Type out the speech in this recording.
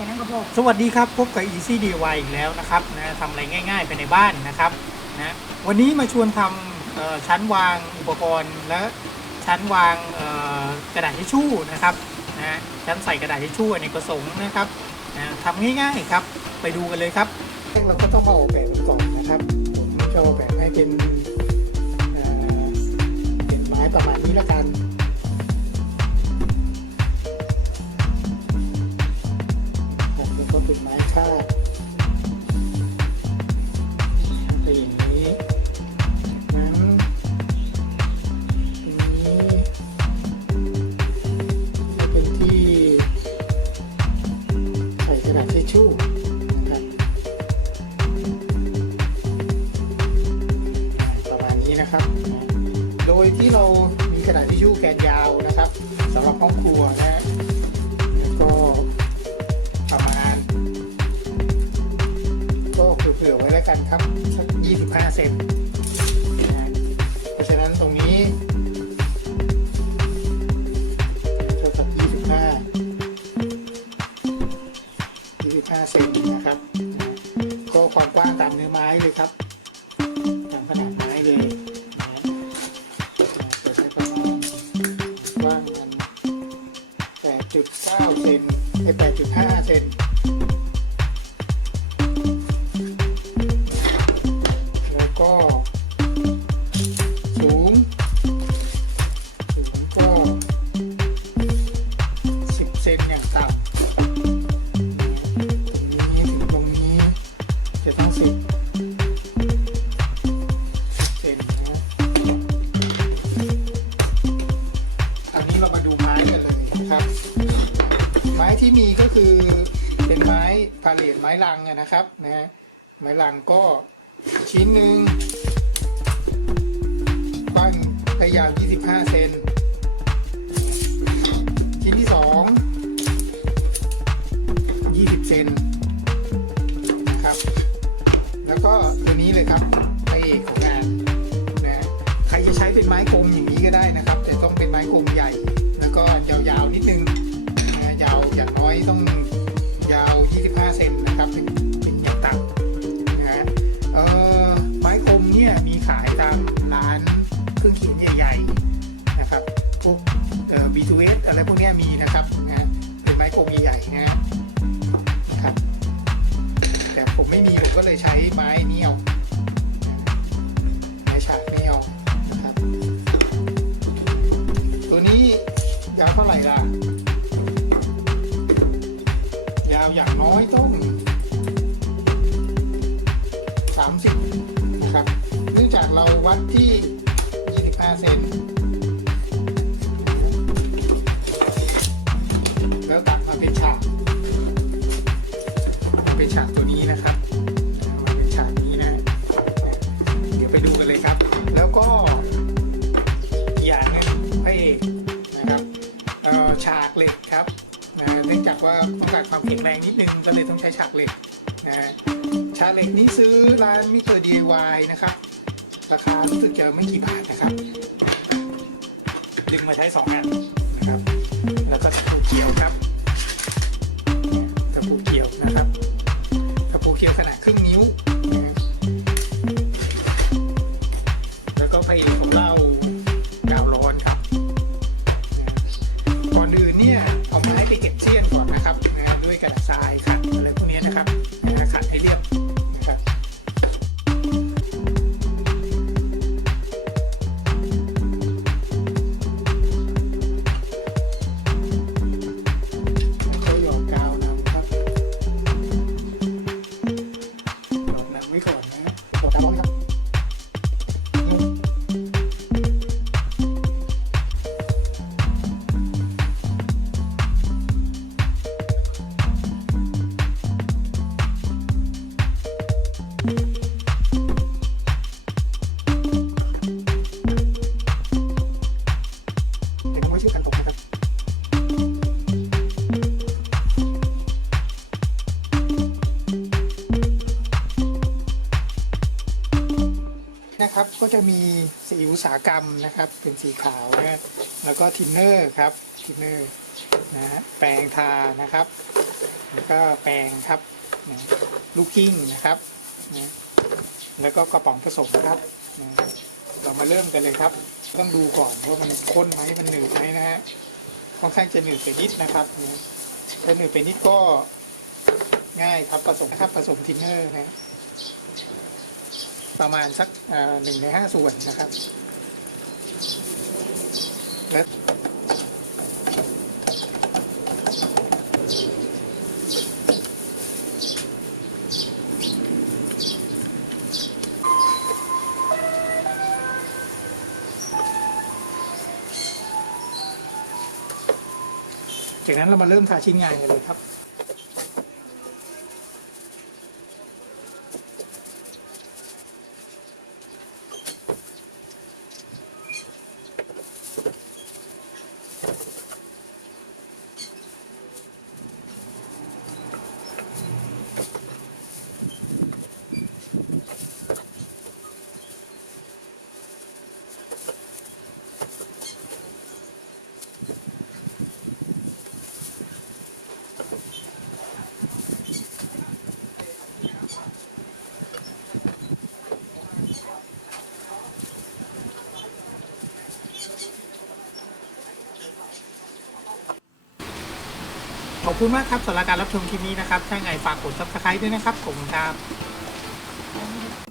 ค่นั้นก็พอสวัสดีครับพบกับ Easy DIY อีกแล้วนะครับนะทำอะไรง่ายๆไปในบ้านนะครับนะวันนี้มาชวนทำชั้นวางอุปกรณ์และชั้นวางกระดาษทิชชู่นะครับนะชั้นใส่กระดาษทิชชู่อเนกประสงค์นะครับนะทำง่ายๆครับไปดูกันเลยครับเราก็ต้องมาออกแบบก่อนนะครับผมจะออกแบบให้เป็นไม้ประมาณนี้ละกันก็เป็นไม้คาดเป็นอย่างนี้นั้นตรงนี้จะเป็นที่ใส่กระดาษทิชชู่นะครับประมาณนี้นะครับโดยที่เรามีกระดาษทิชชู่แกนยาวนะครับสำหรับห้องครัวนะแล้วก็ประมาณก็เผื่อไว้แล้วกันครับสัก25 เซนเพราะฉะนั้นตรงนี้เท่ากับ25 เซนนะครับก็ความกว้างตามเนื้อไม้เลยครับตามขนาดไม้เลยเปิดให้ประมาณกว้างมัน 8.9 เซน8.5 เซนแล้วก็สูงก็10 เซนอย่างต่ำตรงนี้ถึงตรงนี้จะต้อง10 เซนนะอันนี้เรามาดูไม้กันเลยนะครับไม้ที่มีก็คือเป็นไม้พาเลทไม้ลังนะครับนะฮะไม้ลังก็ชิ้นหนึ่งกว้างพยายาม25 เซนชิ้นที่2 20 เซนนะครับแล้วก็ตัวนี้เลยครับพระเอกของงานนะใครจะใช้เป็นไม้กลมอย่างนี้ก็ได้นะครับแต่ต้องเป็นไม้กลมใหญ่แล้วก็ยาวๆนิดนึงนะยาวอย่างน้อยต้องยาว25 เซนนะครับเป็นอย่างต่ำนะฮะไม้กลมเนี่ยมีขายตามร้านเครื่องเขียนใหญ่ๆนะครับพวกB2S อะไรพวกนี้มีนะครับนะเป็นไม้กลมใหญ่ๆนะครับแต่ผมไม่มีผมก็เลยใช้ไม้เนียวไม้ฉากเนียวนะครับตัวนี้ยาวเท่าไหร่ล่ะยาวอย่างน้อยต้อง30นะครับเนื่องจากเราวัดที่25 เซนแล้วตัดมาเป็นฉากตัวนี้นะครับมาเป็นฉากนี้นะเดี๋ยวไปดูกันเลยครับแล้วก็อย่างนึงพระเอกนะครับฉากเหล็กครับเนื่องจากว่าต้องการความแข็งแรงนิดนึงก็เลยต้องใช้ฉากเหล็กฉากเหล็กนี้ซื้อร้านมิสเตอร์ DIY นะครับราคารู้สึกจะไม่กี่บาทนะครับดึงมาใช้2 อันนะครับแล้วก็ตะปูเขียวครับตะปูเขียวนะครับตะปูเขียวขนาดครึ่งนิ้วแล้วก็พระเอกของเรากาวร้อนครับก่อนอื่นเนี่ยเอาไม้ไปเก็บเสี้ยนก่อนนะครับด้วยกระดาษทรายขัดอะไรพวกนี้นะครับขัดให้เรียบนะครับแล้วก็หยอดกาวนำครับหยอดนำไว้ก่อนนะหยอดกาวร้อนครับเดี๋ยวผมไว้ช่วยกันตกนะครับก็จะมีสีอุตสาหกรรมนะครับเป็นสีขาวนะแล้วก็ทินเนอร์ครับทินเนอร์นะฮะแปรงทานะครับ แล้วก็แปรงครับนะลูกกิ้งนะครับนะแล้วก็กระป๋องผสมครับนะเรามาเริ่มกันเลยครับต้องดูก่อนว่ามันข้นไหมมันหนืดไหมนะฮะค่อนข้างจะหนืดไปนิดนะครับนะถ้าหนืดไปนิดก็ง่ายครับผสมทินเนอร์นะประมาณสัก1/5 ส่วนนะครับและจากนั้นเรามาเริ่มทาชิ้นงานกันเลยครับขอบคุณมากครับสำหรับการรับชมคลิปนี้นะครับถ้าไงฝากกด Subscribe ด้วยนะครับขอบคุณครับ